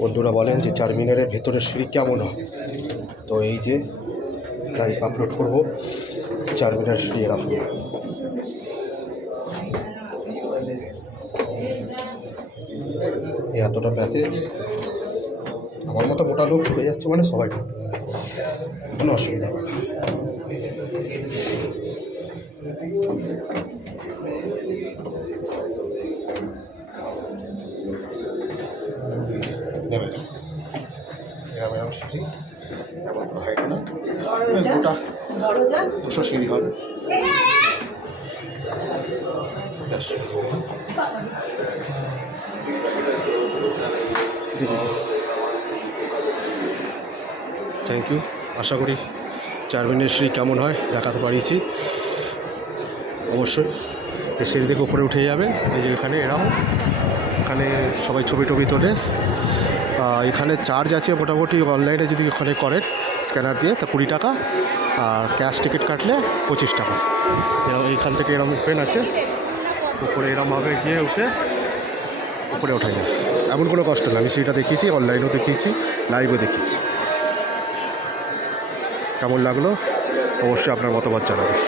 বন্ধুরা বলেন যে চারমিনারের ভেতরের সিঁড়ি কেমন হয়। তো এই যে লাইভ আপলোড করবো চারমিনার সিঁড়ি এরকম। এতটা প্যাসেজ, আমার মতো মোটা লোক ঢুকে যাচ্ছে মানে সবাই ঢুকবে, কোনো অসুবিধা হবে না। নেবে এরকম সিঁড়ি, এমন হাইট না, গোটা 200 সিঁড়ি হবে। Thank you. আশা করি চারমিনার সিঁড়ি কেমন হয় দেখাতে পারিছি। অবশ্যই এই সিঁড়ি থেকে উপরে উঠে যাবেন। এই যে এখানে এখানে সবাই ছবি টবি তোলে। এখানে চার্জ আছে মোটামুটি, অনলাইনে যদি ওখানে করেন স্ক্যানার দিয়ে তা 20 টাকা, আর ক্যাশ টিকিট কাটলে 25 টাকা। এইখান থেকে এরকম ট্রেন আছে, উপরে এরমভাবে গিয়ে উঠে উপরে ওঠা যায়, এমন কোনো কষ্ট না। আমি সেটা দেখিয়েছি, অনলাইনেও দেখিয়েছি, লাইভও দেখিয়েছি। কেমন লাগলো অবশ্যই আপনার মতামত জানাবেন।